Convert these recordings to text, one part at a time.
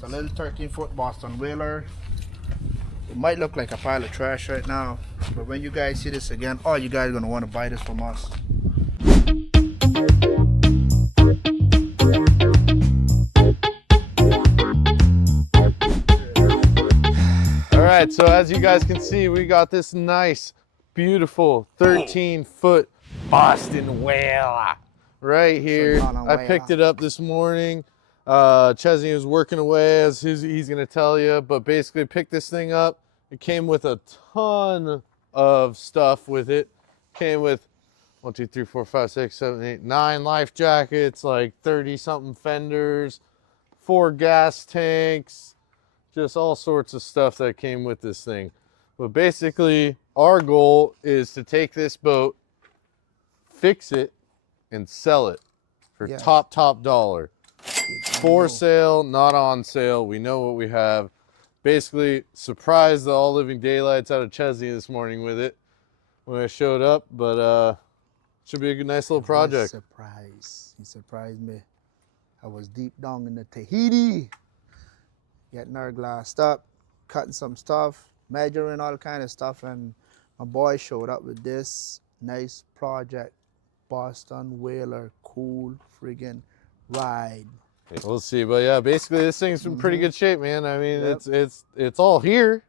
It's a little 13-foot Boston whaler. It might look like a pile of trash right now, but when you guys see this again, all you guys are gonna want to buy this from us. All right, so as you guys can see, we got this nice, beautiful 13-foot Boston whaler right here. I picked it up this morning. Chesney was working away, as he's gonna tell you, but basically picked this thing up. It came with a ton of stuff with it. Came with 1, 2, 3, 4, 5, 6, 7, 8, 9 life jackets, like 30 something fenders, 4 gas tanks, just all sorts of stuff that came with this thing. But basically our goal is to take this boat, fix it, and sell it for top dollar. For sale, not on sale. We know what we have. Basically surprised the all living daylights out of Chesney this morning with it when I showed up, but should be a good, nice little project. Surprise. He surprised me. I was deep down in the Tahiti, getting our glassed up, cutting some stuff, measuring all kind of stuff, and my boy showed up with this nice project, Boston whaler, cool friggin' ride. We'll see, but yeah, basically this thing's in pretty good shape, man. I mean, it's all here.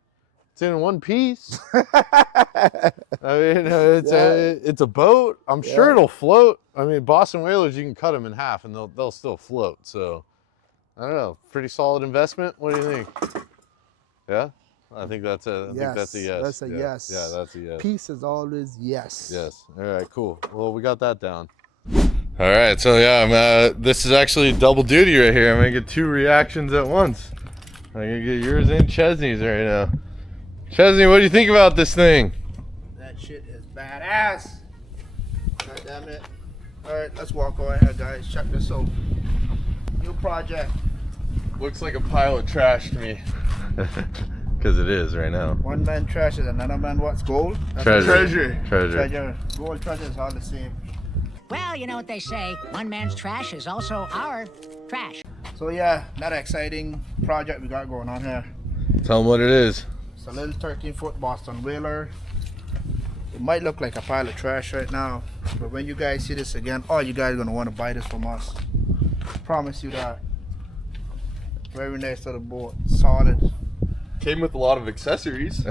It's in one piece. I mean, it's a boat. I'm sure it'll float. I mean, Boston whalers, you can cut them in half and they'll still float. So I don't know, pretty solid investment. What do you think? Yeah, I think that's a yes. I think that's a yes. That's a yes. Yeah, that's a yes. Peace is always yes. Yes. All right, cool. Well, we got that down. All right, so yeah, this is actually double duty right here. I'm gonna get 2 reactions at once. I'm gonna get yours and Chesney's right now. Chesney, what do you think about this thing? That shit is badass. God damn it. All right, let's walk over here, guys. Check this out. New project. Looks like a pile of trash to me. Because it is right now. One man trash is another man what's gold? That's Treasure. Treasure. Gold, treasure is all the same. Well, you know what they say, one man's trash is also our trash. So yeah, another exciting project we got going on here. Tell them what it is. It's a little 13-foot Boston whaler. It might look like a pile of trash right now, but when you guys see this again, all you guys are gonna want to buy this from us. Promise you that. Very nice little boat, solid. Came with a lot of accessories.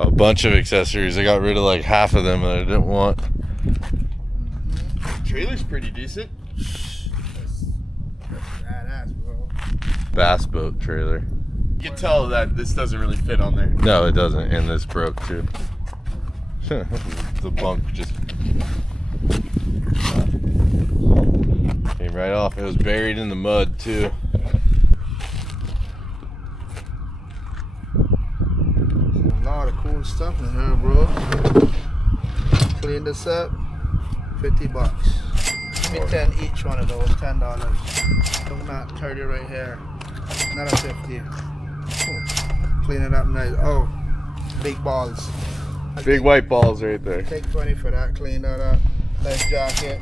A bunch of accessories. I got rid of like half of them that I didn't want. Trailer's pretty decent. That's badass, bro. Bass boat trailer. You can tell that this doesn't really fit on there. No, it doesn't, and this broke too. The bunk just came right off. It was buried in the mud too. A lot of cool stuff in here, bro. Clean this up, $50. Give me 10 each one of those, $10. Look at 30 right here. Another 50. Clean it up nice. Oh, big balls. Big white balls right there. Take 20 for that. Clean that up. Nice jacket.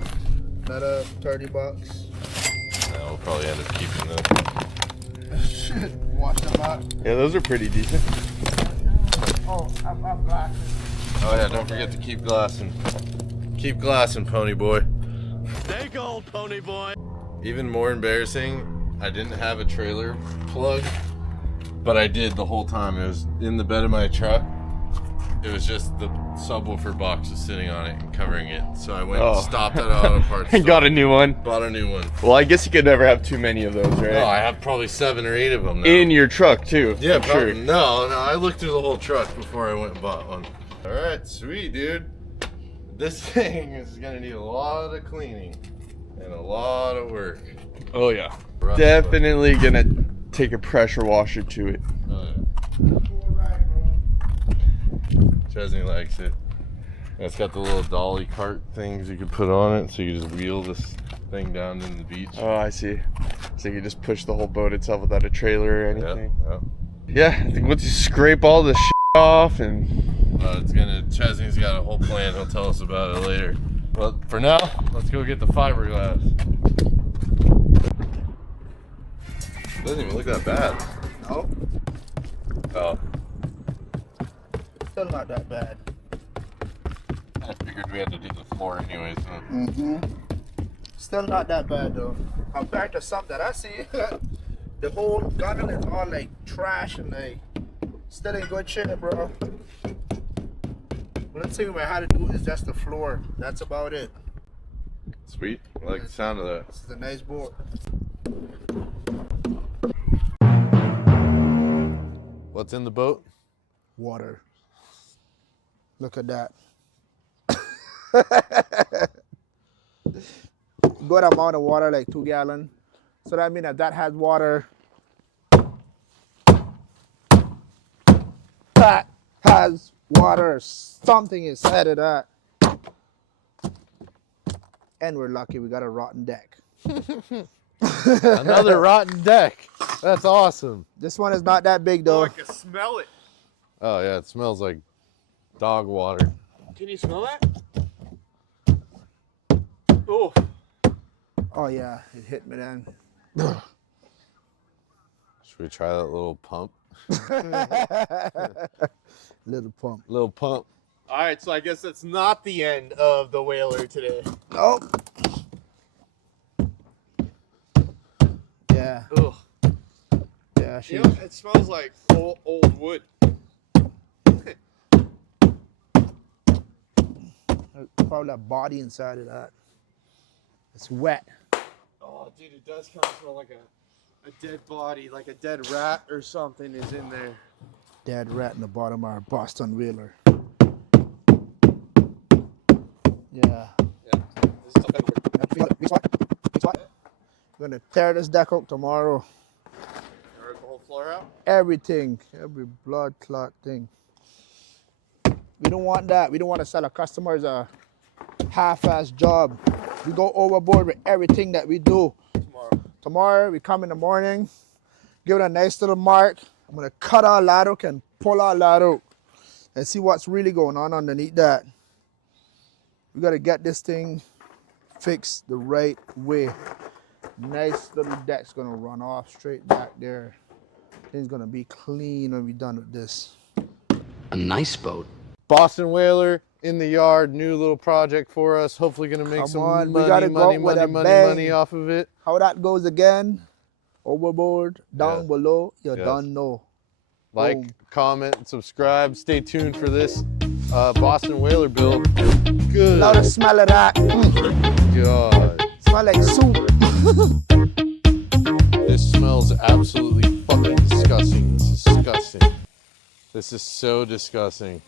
Another $30. Yeah, we'll probably end up keeping those. Shit. Wash them up. Yeah, those are pretty decent. Oh, I'm blasting. Oh yeah, don't forget to keep glassing. Keep glassing, pony boy. Stay gold, pony boy. Even more embarrassing, I didn't have a trailer plug, but I did the whole time. It was in the bed of my truck. It was just the subwoofer box was sitting on it and covering it. So I went and stopped at auto parts And store. got a new one. Bought a new one. Well, I guess you could never have too many of those, right? No, I have probably 7 or 8 of them now. In your truck too. Yeah, I'm probably. sure. No, I looked through the whole truck before I went and bought one. All right, sweet, dude. This thing is gonna need a lot of cleaning and a lot of work. Oh yeah. Rough, Definitely gonna take a pressure washer to it. Oh, yeah. Chesney likes it. And it's got the little dolly cart things you can put on it, so you just wheel this thing down in the beach. Oh, I see. So you can just push the whole boat itself without a trailer or anything. Yep. Yeah, I think once you scrape all the shit off and... Chesney's got a whole plan. He'll tell us about it later. But for now, let's go get the fiberglass. Doesn't even look that bad. No, Oh, still not that bad. I figured we had to do the floor anyways. Huh? Mm-hmm. Still not that bad though. Compared to some that I see, the whole gunnel is all like trash and like still in good shape, bro. One thing we had to do is just the floor. That's about it. Sweet. I like the sound of that. This is a nice board. What's in the boat? Water. Look at that. Good amount of water, like 2 gallons. So that means that has water. That has water. Something inside of that. And we're lucky we got a rotten deck. Another rotten deck. That's awesome. This one is not that big though. Oh, I can smell it. Oh yeah, it smells like dog water. Can you smell that? Oh. Oh yeah, it hit me then. Should we try that little pump? Little pump. Little pump. All right, so I guess that's not the end of the whaler today. Nope. Yeah. Ugh. Yeah, You know, it smells like old wood. probably a body inside of that. It's wet. Oh, dude, it does kind of smell like a dead body, like a dead rat or something is in there. Dead rat in the bottom of our Boston wheeler. Yeah. We're gonna tear this deck up tomorrow. Tear the whole floor out? Everything, every blood clot thing. We don't want that. We don't want to sell our customers a half-ass job. We go overboard with everything that we do. Tomorrow we come in the morning, give it a nice little mark. I'm gonna cut our ladder and pull our ladder and see what's really going on underneath that. We gotta get this thing fixed the right way. Nice little deck's gonna run off straight back there. Thing's gonna be clean when we're done with this. A nice boat. Boston whaler in the yard, new little project for us. Hopefully gonna make Come some on, we money, gotta go money, with money, a money, bang. money off of it. How that goes again? Overboard, down Yes. below, you Yes. don't know. Like, Boom. comment, and subscribe. Stay tuned for this Boston whaler build. Good Love the smell of that. God. Smell like soup. This smells absolutely fucking disgusting. This is disgusting. This is so disgusting.